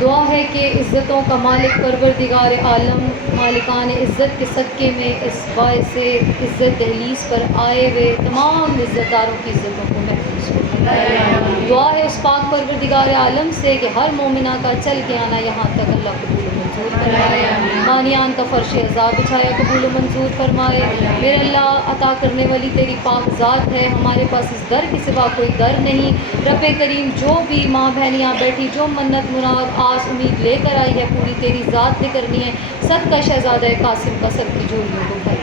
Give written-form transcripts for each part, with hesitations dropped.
دعا ہے کہ عزتوں کا مالک پروردگار عالم مالکان عزت کے صدقے میں اس باعث عزت دہلیز پر آئے ہوئے تمام عزت داروں کی عزتوں کو محفوظ کرے۔ دعا ہے اس پاک پروردگار عالم سے کہ ہر مومنہ کا چل کے آنا یہاں تک اللہ قبول و منظور فرمائے، مانیان کا فرش عذاب بچھایا قبول و منظور فرمائے۔ میرے اللہ عطا کرنے والی تیری پاک ذات ہے، ہمارے پاس اس در کے سوا کوئی در نہیں۔ رب کریم جو بھی ماں بہن یہاں بیٹھی جو منت مراد آس امید لے کر آئی ہے پوری تیری ذات نے کرنی ہے۔ صدقہ شہزادہ قاسم کا سب کی جوڑیوں کو بھر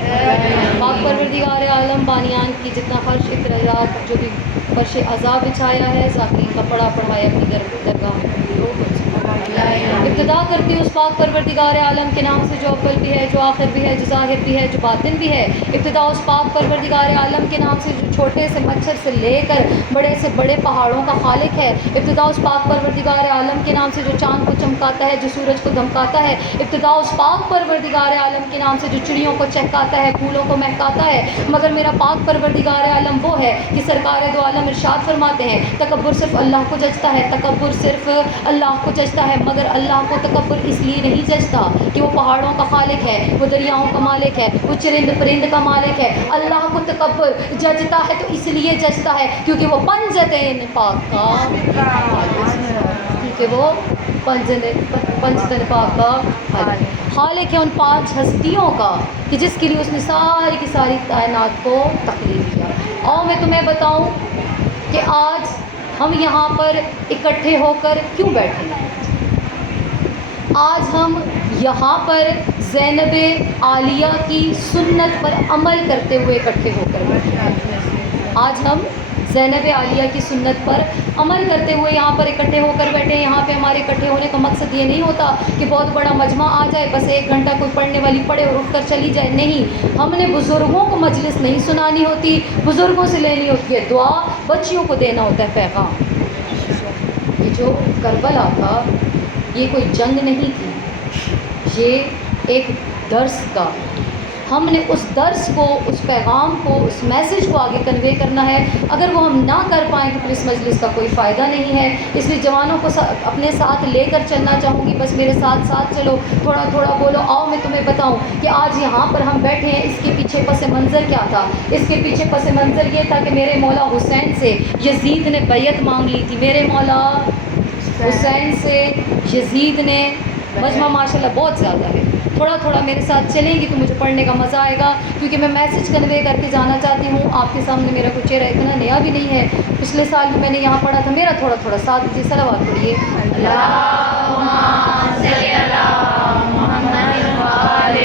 پاک پروردگار عالم بانیان کی جتنا فرش اخراجات جو بھی فرش عذاب بچھایا ہے ذاکرین کا پڑھا پڑھایا اپنی درگاہ میں ابتدا کرتی ہوں اس پاک پروردگار عالم کے نام سے جو اول بھی ہے جو آخر بھی ہے جو ظاہر بھی ہے جو باطن بھی ہے۔ ابتدا اس پاک پروردگار عالم کے نام سے جو چھوٹے سے مچھر سے لے کر بڑے سے بڑے پہاڑوں کا خالق ہے۔ ابتدا اس پاک پروردگار عالم کے نام سے جو چاند کو چمکاتا ہے جو سورج کو دھمکاتا ہے۔ ابتدا اس پاک پروردگار عالم کے نام سے جو چڑیوں کو چہکاتا ہے پھولوں کو مہکاتا ہے۔ مگر میرا پاک پروردگار عالم وہ ہے کہ سرکار دو عالم ارشاد فرماتے ہیں تکبر صرف اللہ کو جچتا ہے، تکبر صرف اللہ کو جچتا ہے، مگر اللہ کو تکبر اس لیے نہیں جچتا کہ وہ پہاڑوں کا خالق ہے، وہ دریاؤں کا مالک ہے، وہ چرند پرند کا مالک ہے۔ اللہ کو تکبر جچتا ہے تو اس لیے جچتا ہے کیونکہ وہ پنجتین پاک کا کیونکہ وہ پنجتین پاک کا خالق ہے، ان پانچ ہستیوں کا کہ جس کے لیے اس نے ساری کی ساری کائنات کو تخلیق کیا۔ اور میں تمہیں بتاؤں کہ آج ہم یہاں پر اکٹھے ہو کر کیوں بیٹھے ہیں؟ آج ہم یہاں پر زینب عالیہ کی سنت پر عمل کرتے ہوئے اکٹھے ہو کر بیٹھے ہیں۔ آج ہم زینب عالیہ کی سنت پر عمل کرتے ہوئے یہاں پر اکٹھے ہو کر بیٹھے ہیں۔ یہاں پہ ہمارے اکٹھے ہونے کا مقصد یہ نہیں ہوتا کہ بہت بڑا مجمع آ جائے بس ایک گھنٹہ کوئی پڑھنے والی پڑھے اور اٹھ کر چلی جائے، نہیں، ہم نے بزرگوں کو مجلس نہیں سنانی ہوتی، بزرگوں سے لینی ہوتی ہے دعا، بچیوں کو دینا ہوتا ہے پیغام۔ یہ جو کربلا تھا یہ کوئی جنگ نہیں تھی، یہ ایک درس کا، ہم نے اس درس کو اس پیغام کو اس میسج کو آگے کنوے کرنا ہے۔ اگر وہ ہم نہ کر پائیں تو پھر اس مجلس کا کوئی فائدہ نہیں ہے۔ اس لیے جوانوں کو اپنے ساتھ لے کر چلنا چاہوں گی، بس میرے ساتھ ساتھ چلو، تھوڑا تھوڑا بولو۔ آؤ میں تمہیں بتاؤں کہ آج یہاں پر ہم بیٹھے ہیں اس کے پیچھے پس منظر کیا تھا۔ اس کے پیچھے پس منظر یہ تھا کہ میرے مولا حسین سے یزید نے بیعت مانگ لی تھی، میرے مولا حسین سے یزید نے، مجمع ماشاءاللہ بہت زیادہ ہے، تھوڑا تھوڑا میرے ساتھ چلیں گی تو مجھے پڑھنے کا مزہ آئے گا، کیونکہ میں میسج کنوے کر کے جانا چاہتی ہوں۔ آپ کے سامنے میرا کوئی چہرہ اتنا نیا بھی نہیں ہے، پچھلے سال بھی میں نے یہاں پڑھا تھا، میرا تھوڑا تھوڑا ساتھ دیجیے، صلوات پڑھیے۔ اللہم صلی علی محمد و آل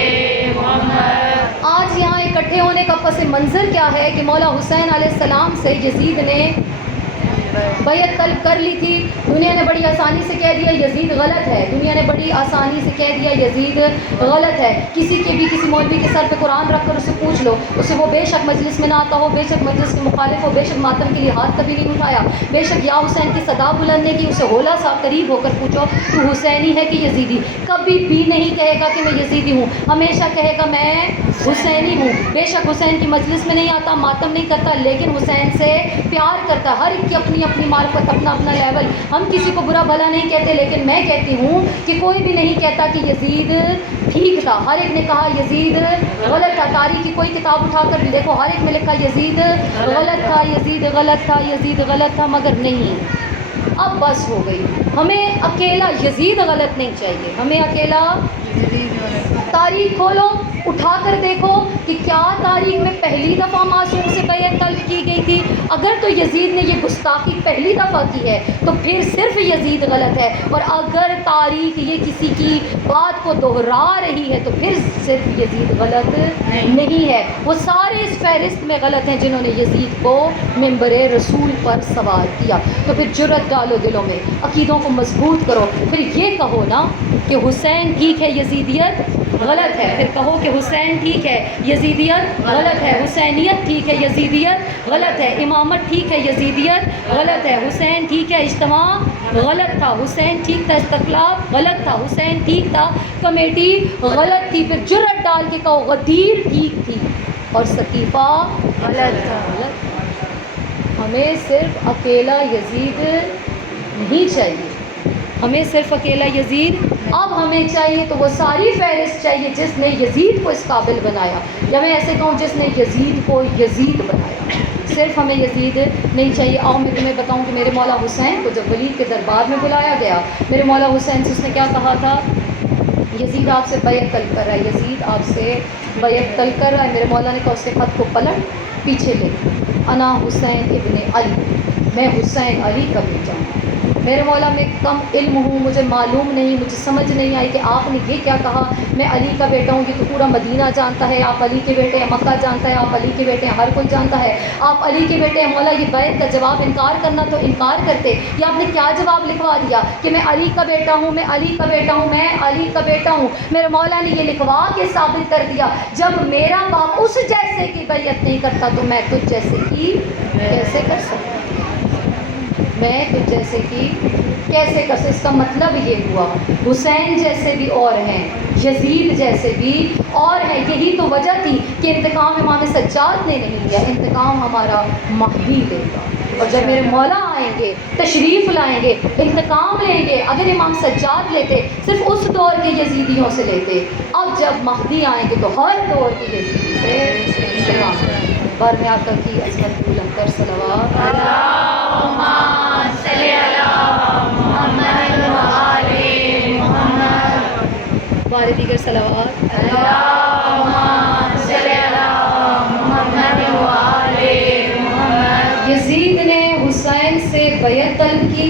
محمد۔ آج یہاں اکٹھے ہونے کا پس منظر کیا ہے کہ مولا حسین علیہ السلام سے یزید نے بیعت طلب کر لی تھی۔ دنیا نے بڑی آسانی سے کہہ دیا یزید غلط ہے، دنیا نے بڑی آسانی سے کہہ دیا یزید غلط ہے۔ کسی کے بھی کسی مولوی کے سر پہ قرآن رکھ کر اسے پوچھ لو، اسے وہ بے شک مجلس میں نہ آتا ہو، بے شک مجلس کے مخالف ہو، بے شک ماتم کے لیے ہاتھ کبھی نہیں اٹھایا، بے شک یا حسین کی صدا بلند نے کی، اسے ہولا سا قریب ہو کر پوچھو تو حسینی ہے کہ یزیدی، کبھی بھی نہیں کہے گا کہ میں یزیدی ہوں، ہمیشہ کہے گا میں حسینی ہوں۔ بے شک حسین کی مجلس میں نہیں آتا، ماتم نہیں کرتا، لیکن حسین سے پیار کرتا ہے۔ ہر ایک کی اپنی اپنی معرفت، اپنا اپنا لیول، ہم کسی کو برا بھلا نہیں کہتے، لیکن میں کہتی ہوں کہ کوئی بھی نہیں کہتا کہ یزید ٹھیک تھا، ہر ایک نے کہا یزید غلط تھا۔ تاریخ کی کوئی کتاب اٹھا کر دیکھو، ہر ایک میں لکھا یزید غلط تھا، یزید غلط تھا، یزید غلط تھا، مگر نہیں، اب بس ہو گئی۔ ہمیں اکیلا یزید غلط نہیں چاہیے، ہمیں اکیلا تاریخ کھولو، اٹھا کر دیکھو کہ کیا تاریخ میں پہلی دفعہ معصوم سے بیعت طلب کی گئی تھی؟ اگر تو یزید نے یہ گستاخی پہلی دفعہ کی ہے تو پھر صرف یزید غلط ہے، اور اگر تاریخ یہ کسی کی بات کو دہرا رہی ہے تو پھر صرف یزید غلط نہیں ہے۔ وہ سارے اس فہرست میں غلط ہیں جنہوں نے یزید کو منبر رسول پر سوار کیا۔ تو پھر جرأت ڈالو دلوں میں، عقیدوں کو مضبوط کرو، پھر یہ کہو نا کہ حسین ٹھیک ہے یزیدیت غلط ہے، پھر کہو کہ حسین ٹھیک ہے یزیدیت غلط ہے، حسینیت ٹھیک ہے یزیدیت غلط ہے، امامت ٹھیک ہے یزیدیت غلط ہے، حسین ٹھیک ہے اجتماع غلط تھا، حسین ٹھیک تھا استقلال غلط تھا، حسین ٹھیک تھا کمیٹی غلط تھی، پھر جرأت ڈال کے کہو غدیر ٹھیک تھی اور سقیفہ غلط تھا۔ ہمیں صرف اکیلا یزید نہیں چاہیے، ہمیں صرف اکیلا یزید، اب ہمیں چاہیے تو وہ ساری فہرست چاہیے جس نے یزید کو اس قابل بنایا، یا میں ایسے کہوں جس نے یزید کو یزید بنایا، صرف ہمیں یزید نہیں چاہیے۔ آؤ میں تمہیں بتاؤں کہ میرے مولا حسین کو جب ولید کے دربار میں بلایا گیا، میرے مولا حسین سے اس نے کیا کہا تھا؟ یزید آپ سے بیعت طلب کر رہا ہے، یزید آپ سے بیعت طلب کر رہا ہے۔ میرے مولا نے کہا اس کے خط کو پلٹ پیچھے لے، انا حسین ابن علی، میں حسین علی کا بیٹا ہوں۔ میرے مولا میں کم علم ہوں، مجھے معلوم نہیں، مجھے سمجھ نہیں آئی کہ آپ نے یہ کیا کہا، میں علی کا بیٹا ہوں، یہ تو پورا مدینہ جانتا ہے آپ علی کے بیٹے ہیں، مکہ جانتا ہے آپ علی کے بیٹے ہیں، ہر کوئی جانتا ہے آپ علی کے بیٹے ہیں۔ مولا یہ بیعت کا جواب انکار کرنا تو انکار کرتے، یا آپ نے کیا جواب لکھوا دیا کہ میں علی کا بیٹا ہوں، میں علی کا بیٹا ہوں، میں علی کا بیٹا ہوں۔ میرے مولا نے یہ لکھوا کے ثابت کر دیا، جب میرا باپ اس جیسے کی بیعت نہیں کرتا تو میں تجھ جیسے کی کیسے کر سکتا، میں تجھ جیسے کی کیسے کر سکتا۔ اس کا مطلب یہ ہوا حسین جیسے بھی اور ہیں، یزید جیسے بھی اور ہیں۔ یہی تو وجہ تھی کہ انتقام امام سجاد نے نہیں لیا، انتقام ہمارا مہدی لے گا۔ اور جب میرے مولا آئیں گے، تشریف لائیں گے، انتقام لیں گے، اگر امام سجاد لیتے صرف اس دور کے یزیدیوں سے لیتے، اب جب مہدی آئیں گے تو ہر دور کے یزیدی سے انتقام لیں گے۔ بار میں آقا کی عظمت بلند کر صلوات اللہم صلی علی محمد و آل محمد، بار دیگر صلوات۔ اللہم صلی علی محمد و آل محمد۔ یزید نے حسین سے بیعت طلب کی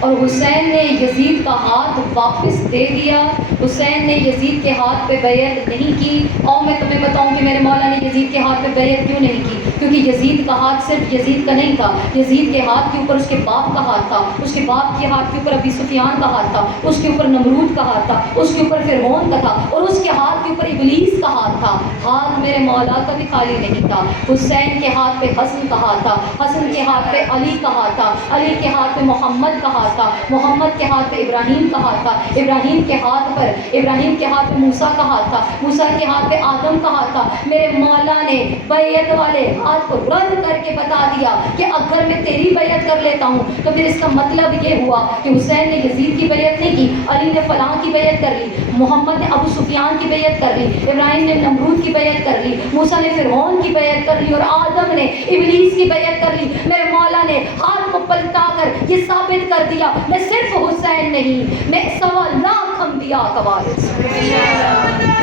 اور حسین نے یزید کا ہاتھ واپس دے دیا، حسین نے یزید کے ہاتھ پہ بیعت نہیں کی۔ اور میں تمہیں بتاؤں کہ میرے مولا نے یزید کے ہاتھ پہ بیعت کیوں نہیں کی، کیونکہ یزید کا ہاتھ صرف یزید کا نہیں تھا، یزید کے ہاتھ کے اوپر اس کے باپ کا ہاتھ تھا، اس کے باپ کے ہاتھ کے اوپر ابی سفیان کا ہاتھ تھا، اس کے اوپر نمرود کا ہاتھ تھا، اس کے اوپر فرعون کا تھا، اور اس کے ہاتھ کے اوپر ابلیس کا ہاتھ تھا۔ ہاتھ میرے مولا کا بھی خالی نہیں تھا، حسین کے ہاتھ پہ حسن کا ہاتھ تھا، حسن کے ہاتھ پہ علی کا ہاتھ تھا، علی کے ہاتھ پہ محمد کا ہاتھ تھا، محمد کے ہاتھ پہ ابراہیم کا ہاتھ تھا، ابراہیم کے ہاتھ پہ موسیٰ کا ہاتھ تھا، موسیٰ کے ہاتھ پہ آدم کا ہاتھ تھا۔ میرے مولا نے بیعت والے ہاتھ کو رد کر کے بتا دیا کہ اگر میں تیری بیعت کر لیتا ہوں تو پھر اس کا مطلب یہ ہوا کہ حسین نے یزید کی بیعت نہیں کی، علی نے فلاں کی بیعت کر لی، محمد نے ابو سفیان کی بیعت کر لی، ابراہیم نے نمرود کی بیعت کر لی، موسیٰ نے فرعون کی بیعت کر لی، اور آدم نے ابلیس کی بیعت کر لی۔ میرے مولا نے ہاتھ کو پلٹا کر یہ ثابت کر دیا میں صرف حسین نہیں، میں 1.25 لاکھ انبیاء کا وارث ہوں۔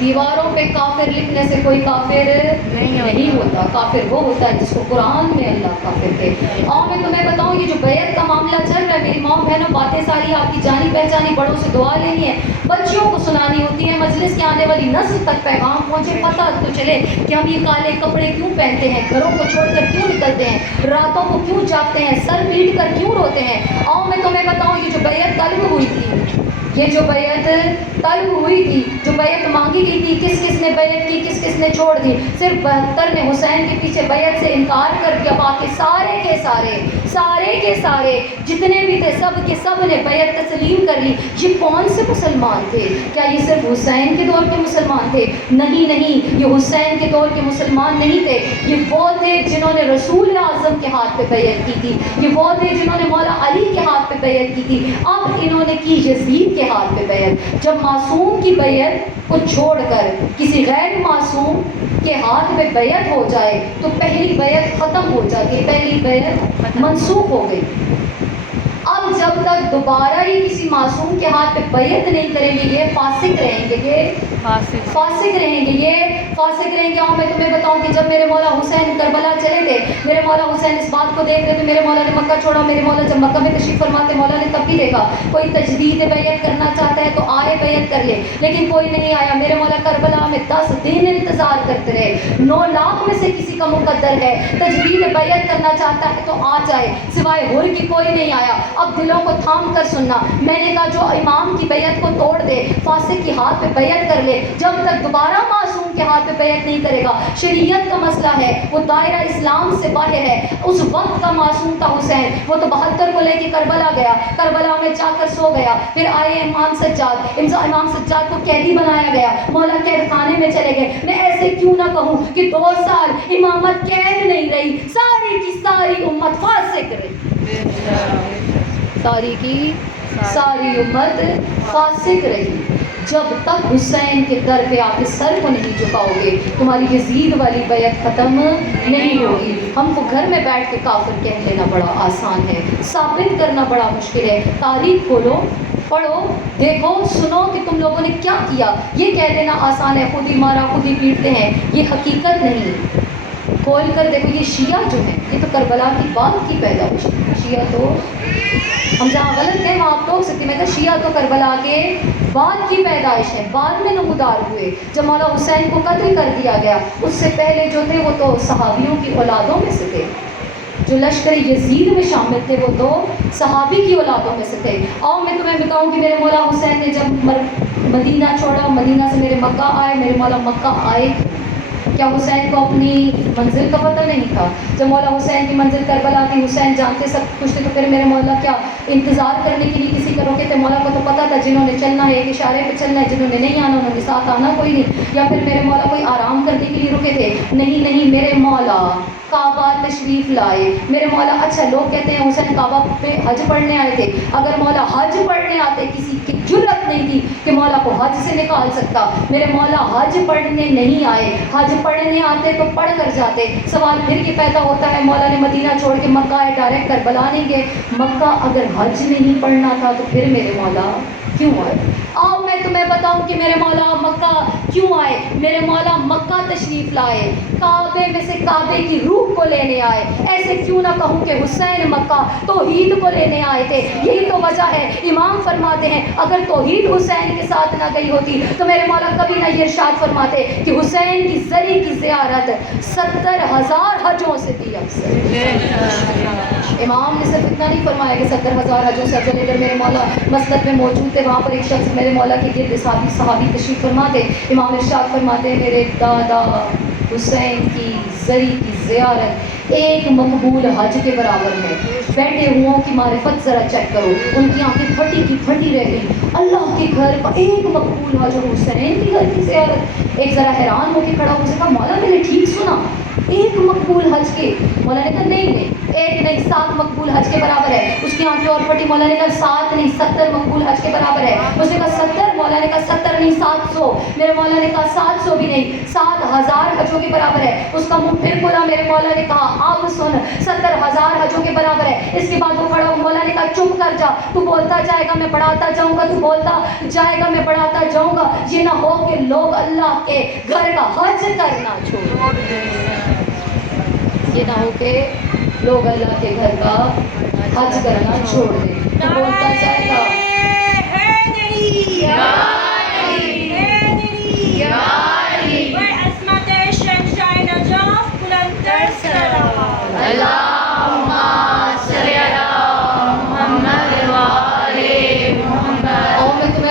دیواروں پہ کافر لکھنے سے کوئی کافر نہیں ہوتا، کافر وہ ہوتا ہے جس کو قرآن میں اللہ کافر تھے۔ اور میں تمہیں بتاؤں یہ جو بیعت کا معاملہ چل رہا ہے، میری ماں بہنوں باتیں ساری آپ کی جانی پہچانی، بڑوں سے دعا لینی ہے، بچیوں کو سنانی ہوتی ہے، مجلس کے آنے والی نسل تک پیغام پہنچے، پتہ تو چلے کہ ہم یہ کالے کپڑے کیوں پہنتے ہیں، گھروں کو چھوڑ کر کیوں نکلتے ہیں، راتوں کو کیوں جاگتے ہیں، سر پیٹ کر کیوں روتے ہیں۔ اور میں تمہیں بتاؤں یہ جو بیعت طلب ہوئی تھی، یہ جو بیعت طلب ہوئی تھی، جو بیعت مانگی گئی تھی، کس کس نے بیعت کی، کس کس نے چھوڑ دی؟ صرف 72 نے حسین کے پیچھے بیعت سے انکار کر دیا، باقی سارے کے سارے جتنے بھی تھے سب کے سب نے بیعت تسلیم کر لی۔ یہ کون سے مسلمان تھے؟ کیا یہ صرف حسین کے دور کے مسلمان تھے؟ نہیں، یہ حسین کے دور کے مسلمان نہیں تھے، یہ وہ تھے جنہوں نے رسول اعظم کے ہاتھ پہ بیعت کی تھی، یہ وہ تھے جنہوں نے مولا علی کے ہاتھ پہ بیعت کی تھی، اب انہوں نے کی یزید کے ہاتھ پہ بیعت۔ جب معصوم کی بیعت کو چھوڑ کر کسی غیر معصوم کے ہاتھ پہ بیعت ہو جائے تو پہلی بیعت ختم ہو جاتی ہے، پہلی بیعت منسوخ ہو گئی۔ اب جب تک دوبارہ ہی کسی معصوم کے ہاتھ پہ بیعت نہیں کریں گے یہ فاسق رہیں گے، یہ فاسق رہیں گے، یہ فاسق رہیں گے۔ اور میں تمہیں بتاؤں کہ جب میرے مولا حسین کربلا چلے تھے، میرے مولا حسین اس بات کو دیکھ رہے تھے، میرے مولا نے مکہ چھوڑا، میرے مولا جب مکہ میں تشریف فرماتے مولا نے تب بھی دیکھا کوئی تجدید بیعت کرنا چاہتا ہے تو آئے بیعت کر لے، لیکن کوئی نہیں آیا۔ میرے مولا کربلا میں 10 دن انتظار کرتے رہے، 9 لاکھ میں سے کسی کا مقدر ہے تجدید بیعت کرنا چاہتا ہے تو آ جائے، سوائے حر کی کوئی نہیں آیا۔ اب دلوں کو تھام کر سننا، میں نے کہا جو امام کی بیعت کو توڑ دے، فاسق کی ہاتھ پہ بیعت کر لے، جب تک دوبارہ معصوم کے ہاتھ پہ بیعت نہیں کرے گا. شریعت کا مسئلہ ہے, وہ دائرہ اسلام سے باہر ہے. اس وقت کا معصوم تھا حسین, وہ تو 72 کو لے کے کربلا گیا, کربلا میں جا کر سو گیا. پھر آئے امام سجاد, امام سجاد کو قیدی بنایا گیا, مولا قید خانے میں چلے گئے. میں ایسے کیوں نہ کہوں کہ 2 سال امامت قید نہیں رہی, ساری کی ساری امت فاسق رہی, ساری کی ساری امت فاسق رہی. جب تک حسین کے در پہ آپ کے سر کو نہیں جھکاؤ گے, تمہاری یزید والی بیعت ختم نہیں ہوگی. ہم کو گھر میں بیٹھ کے کافر کہہ لینا بڑا آسان ہے, ثابت کرنا بڑا مشکل ہے. تاریخ کھولو, پڑھو, دیکھو, سنو کہ تم لوگوں نے کیا کیا. یہ کہہ دینا آسان ہے, خود ہی مارا خود ہی پیٹتے ہیں, یہ حقیقت نہیں. کھول کر دیکھو, یہ شیعہ جو ہیں یہ تو کربلا کی بعد کی پیدائش. شیعہ تو ہم جہاں غلط گئے وہاں آپ ٹوک سکتے, میں کہا شیعہ تو کربلا کے بعد کی پیدائش ہے, بعد میں نمودار ہوئے جب مولا حسین کو قتل کر دیا گیا. اس سے پہلے جو تھے وہ تو صحابیوں کی اولادوں میں سے تھے, جو لشکر یزید میں شامل تھے وہ تو صحابی کی اولادوں میں سے تھے. اور میں تمہیں بتاؤں کہ میرے مولا حسین نے جب مدینہ چھوڑا, مدینہ سے میرے مکہ آئے, میرے مولا مکہ آئے, کیا حسین کو اپنی منزل کا پتہ نہیں تھا؟ جب مولا حسین کی منزل کربلا تھی, حسین جانتے سب کچھ تھے, تو پھر میرے مولا کیا انتظار کرنے کے لیے کسی کا روکے تھے؟ مولا کو تو پتہ تھا جنہوں نے چلنا ہے ایک اشارے پہ چلنا ہے, جنہوں نے نہیں آنا انہوں نے ساتھ آنا کوئی نہیں. یا پھر میرے مولا کوئی آرام کرنے کے لیے رکے تھے؟ نہیں, میرے مولا کعبہ تشریف لائے. میرے مولا, اچھا لوگ کہتے ہیں حسین کعبہ پہ حج پڑھنے آئے تھے. اگر مولا حج پڑھنے آتے, کسی کی جرت نہیں تھی کہ مولا کو حج سے نکال سکتا. میرے مولا حج پڑھنے نہیں آئے, حج پڑھنے آتے تو پڑھ کر جاتے. سوال پھر یہ پیدا ہوتا ہے, مولا نے مدینہ چھوڑ کے مکہ آئے, ڈائریکٹ کربلا نہیں گئے. مکہ اگر حج نہیں پڑھنا تھا تو پھر میرے مولا کیوں آئے؟ آؤ میں تمہیں بتاؤں کہ میرے مولا مکہ کیوں آئے. میرے مولا مکہ تشریف لائے, کعبے میں سے کعبے کی روح کو لینے آئے. ایسے کیوں نہ کہوں کہ حسین مکہ توحید کو لینے آئے تھے. یہی تو وجہ ہے, امام فرماتے ہیں اگر توحید حسین کے ساتھ نہ گئی ہوتی تو میرے مولا کبھی نہ یہ ارشاد فرماتے کہ حسین کی زری کی زیارت 70,000 حجوں سے بھی افضل. امام نے صرف اتنا نہیں فرمایا کہ 70,000 حجوں سے افضل. اگر میرے مولا مسجد میں موجود تھے, وہاں پر ایک شخص میرے مولا کے گرد صحابی تشریف فرماتے, امام ارشاد فرماتے میرے دادا حسین کی زری کی زیارت ایک مقبول حج کے برابر ہے. بیٹھے ہوں کی معرفت ذرا چیک کرو, ان کی آنکھیں پھٹی کی پھٹی رہ گئی. اللہ کے گھر پر ایک مقبول حج اور حسین کی گھر کی زیارت. ایک ذرا حیران ہو کے کھڑا ہو سکا, مولا میں نے ٹھیک سنا, ایک مقبول حج کے؟ مولا نے کہا نہیں, ایک نہیں 7 مقبول حج کے برابر ہے. اس کی آنکھیں اور پھٹی. مولا نے کہا 7 نہیں 70 مقبول حج کے برابر ہے. اس نے کہا 70. مولا نے کہا 70 نہیں 700. میرے مولا نے کہا 700 بھی نہیں 7,000 حجوں کے برابر ہے. اس کا منہ پھر کھلا. میرے مولا نے کہا اب سن, 70,000 حجوں کے برابر ہے. اس کے بعد وہ کھڑا ہو, مولا نے کہا چپ کر جا, تو بولتا جائے گا میں بڑھاتا جاؤں گا, تو بولتا جائے گا میں بڑھاتا جاؤں گا. یہ نہ ہو کہ لوگ اللہ کے گھر کا حج کرنا چھوڑ دیں, یہ نہ ہو کہ لوگ اللہ کے گھر کا حج کرنا چھوڑ دیں. تو بولتا جائے گا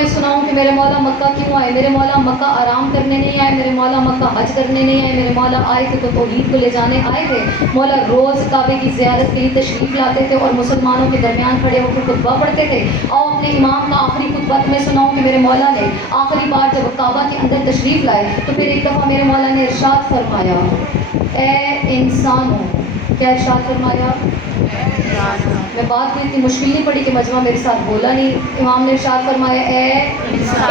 سناؤں کہ میرے مولا مکہ کیوں آئے. میرے مولا مکہ آرام کرنے نہیں آئے, میرے مولا مکہ حج کرنے نہیں آئے. میرے مولا آئے تھے تو توحید کو لے جانے آئے تھے. مولا روز کعبے کی زیارت کے لیے تشریف لاتے تھے اور مسلمانوں کے درمیان کھڑے ہو کے خطبہ پڑھتے تھے. اور اپنے امام کا آخری خطبہ میں سناؤں کہ میرے مولا نے آخری بار جب کعبہ کے اندر تشریف لائے تو پھر ایک دفعہ میرے مولا نے ارشاد فرمایا, اے انسانوں. کیا ارشاد فرمایا؟ میں بات بھی اتنی مشکل نہیں پڑی کہ مجمع میرے ساتھ بولا نہیں. امام نے ارشاد فرمایا اے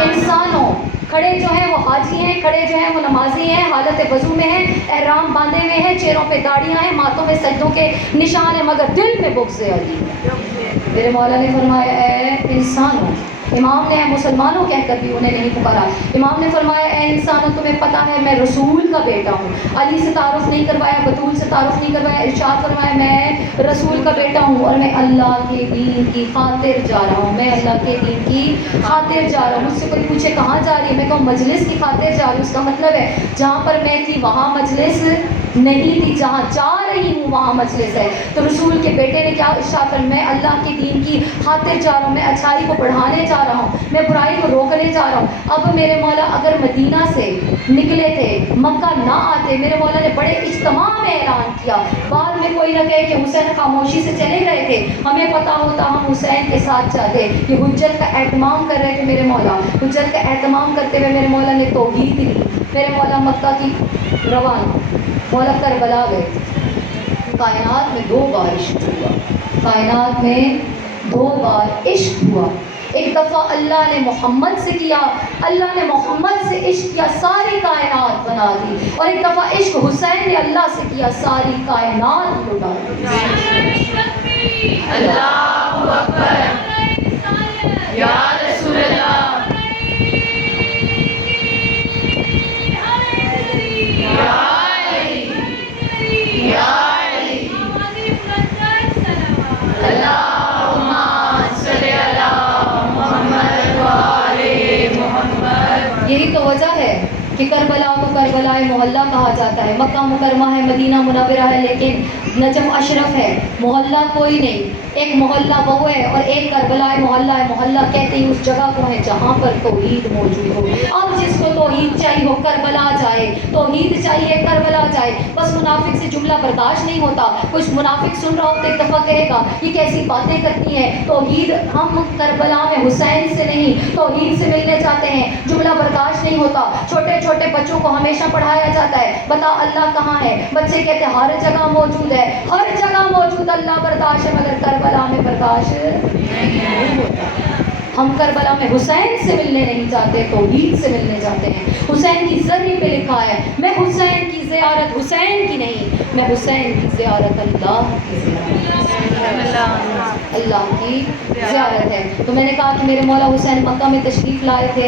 انسانوں. کھڑے جو ہیں وہ حاجی ہیں, کھڑے جو ہیں وہ نمازی ہیں, حالت وضو میں ہیں, احرام باندھے ہوئے ہیں, چہروں پہ داڑیاں ہیں, ماتھوں میں سجدوں کے نشان ہیں, مگر دل میں بغض علی. میرے مولا نے فرمایا اے انسانوں. امام نے مسلمانوں کہہ کر بھی انہیں نہیں پکارا. امام نے فرمایا اے انسانوں تمہیں پتہ ہے میں رسول کا بیٹا ہوں. علی سے تعارف نہیں کروایا, بطول سے تعارف نہیں کروایا, ارشاد فرمایا میں رسول کا بیٹا ہوں اور میں اللہ کے دین کی خاطر جا رہا ہوں. میں اللہ کے دین کی خاطر جا رہا ہوں. مجھ سے کوئی پوچھے کہاں جا رہی ہے, میں کہوں مجلس کی خاطر جا رہی ہوں. اس کا مطلب ہے جہاں پر میں تھی وہاں مجلس نہیں تھی، جہاں جا رہی ہوں وہاں مجلس ہے۔ تو رسول کے بیٹے نے کیا ارشاد فرمایا، میں اللہ کے دین کی خاطر جا رہا ہوں، میں اچھائی کو بڑھانے جا رہا ہوں، میں برائی کو روکنے جا رہا ہوں۔ اب میرے مولا اگر مدینہ سے نکلے تھے، مکہ نہ آتے، میرے مولا نے بڑے اجتماع میں اعلان کیا، بعد میں کوئی نہ کہے کہ حسین خاموشی سے چلے گئے تھے، ہمیں پتا ہوتا ہم حسین کے ساتھ جاتے۔ یہ حجت کا اہتمام کر رہے تھے میرے مولا، حجت کا اہتمام کرتے ہوئے میرے مولا نے توحید لی۔ میرے مولا مکہ کی روانہ، مولا کربلا گئے۔ کائنات میں 2 بار عشق ہوا، کائنات میں 2 بار عشق ہوا۔ ایک دفعہ اللہ نے محمد سے کیا، اللہ نے محمد سے عشق کیا، ساری کائنات بنا دی، اور ایک دفعہ عشق حسین نے اللہ سے کیا، ساری کائنات لٹا دی۔ اللہ اکبر، یا رسول اللہ، یا علی، یا علی، اللہم صلی علی محمد و آل محمد۔ یہی تو وجہ ہے کہ کربلا کو کربلا محلہ کہا جاتا ہے۔ مکہ مکرمہ ہے، مدینہ منورہ ہے، لیکن نجف اشرف ہے، محلہ کوئی نہیں۔ ایک محلہ وہ ہے اور ایک کربلا محلہ ہے۔ محلہ کہتے ہیں اس جگہ کو ہے جہاں پر توحید موجود ہو۔ اب جس کو توحید چاہیے ہو کربلا جائے، توحید چاہیے کربلا جائے۔ بس منافق سے جملہ برداشت نہیں ہوتا، کچھ منافق سن رہا ہو تو ایک دفعہ کہے گا یہ کیسی باتیں کرتی ہیں، توحید ہم کربلا میں حسین سے نہیں، توحید سے ملنے جاتے ہیں، جملہ برداشت نہیں ہوتا۔ چھوٹے چھوٹے بچوں کو ہمیشہ پڑھایا جاتا ہے بتا اللہ کہاں ہے، بچے کہتے ہیں ہر جگہ موجود ہے، ہر جگہ موجود اللہ برداشت ہے، مگر کربلا میں برداشت نہیں ہوتا۔ ہم کربلا میں حسین سے ملنے نہیں جاتے، توحید سے ملنے جاتے ہیں۔ حسین کی زری پہ لکھا ہے میں حسین کی زیارت حسین کی نہیں، میں حسین کی زیارت اللہ کی زیارت، اللہ کی زیارت ہے۔ تو میں نے کہا کہ میرے مولا حسین مکہ میں تشریف لائے تھے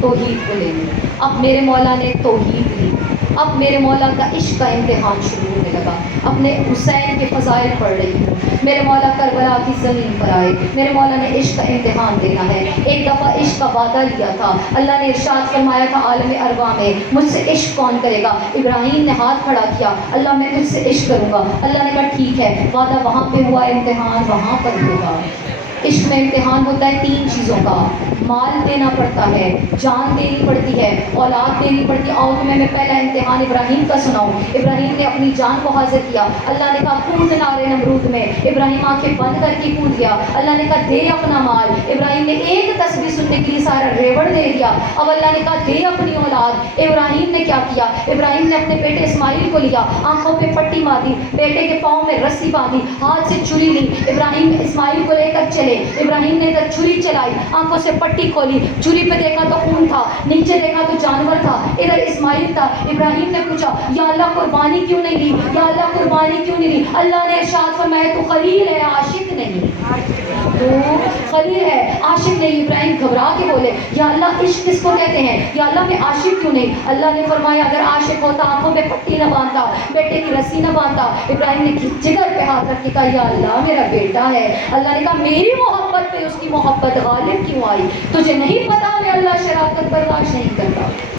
توحید کو لے لی، اب میرے مولا نے توحید لی، اب میرے مولا کا عشق کا امتحان شروع ہونے لگا۔ اپنے حسین کے فضائل پڑھ رہی ہوں، میرے مولا کربلا کی زمین پر آئے، میرے مولا نے عشق کا امتحان دینا ہے۔ ایک دفعہ عشق کا وعدہ لیا تھا، اللہ نے ارشاد فرمایا تھا عالم ارواح میں مجھ سے عشق کون کرے گا؟ ابراہیم نے ہاتھ کھڑا کیا، اللہ میں تجھ سے عشق کروں گا۔ اللہ نے کہا ٹھیک ہے، وعدہ وہاں پہ ہوا، امتحان وہاں پر ہوگا۔ عشق میں امتحان ہوتا ہے 3 چیزوں کا، مال دینا پڑتا ہے، جان دینی پڑتی ہے، اولاد دینی پڑتی ہے۔ آؤ تمہیں میں پہلا امتحان ابراہیم کا سناؤں۔ ابراہیم نے اپنی جان کو حاضر کیا، اللہ نے کہا کود نارے نمرود میں، ابراہیم آنکھیں بند کر کے کود گیا۔ اللہ نے کہا دے اپنا مال، ابراہیم نے ایک تسبیح سننے کے لیے سارا ریوڑ دے دیا۔ اب اللہ نے کہا دے اپنی اولاد، ابراہیم نے کیا کیا؟ ابراہیم نے اپنے بیٹے اسماعیل کو لیا، آنکھوں پہ پٹی باندھی، بیٹے کے پاؤں میں رسی باندھی، ہاتھ سے چھری لی، ابراہیم اسماعیل کو لے کر چلے، ابراہیم نے ادھر چھری چلائی، آنکھوں سے پٹی کھولی، چھری پہ دیکھا تو خون تھا، نیچے دیکھا تو جانور تھا، ادھر اسماعیل تھا۔ ابراہیم نے پوچھا یا اللہ قربانی کیوں نہیں لی، یا اللہ قربانی کیوں نہیں لی؟ اللہ نے ارشاد فرمایا تو خلیل ہے عاشق نہیں، تو خلیل ہے عاشق نہیں۔ ابراہیم گھبرا کے بولے یا اللہ عشق کس کو کہتے ہیں، یا اللہ میں عاشق کیوں نہیں؟ اللہ نے فرمایا اگر عاشق ہوتا آنکھوں پہ پٹی نہ باندھتا، بیٹے کی رسی نہ باندھتا۔ ابراہیم نے جگر پہ ہاتھ رکھ کے کہا یا اللہ میرا بیٹا ہے۔ اللہ نے کہا میری محبت پہ اس کی محبت غالب کیوں آئی؟ تجھے نہیں پتا میں اللہ شراکت برداشت نہیں کرتا۔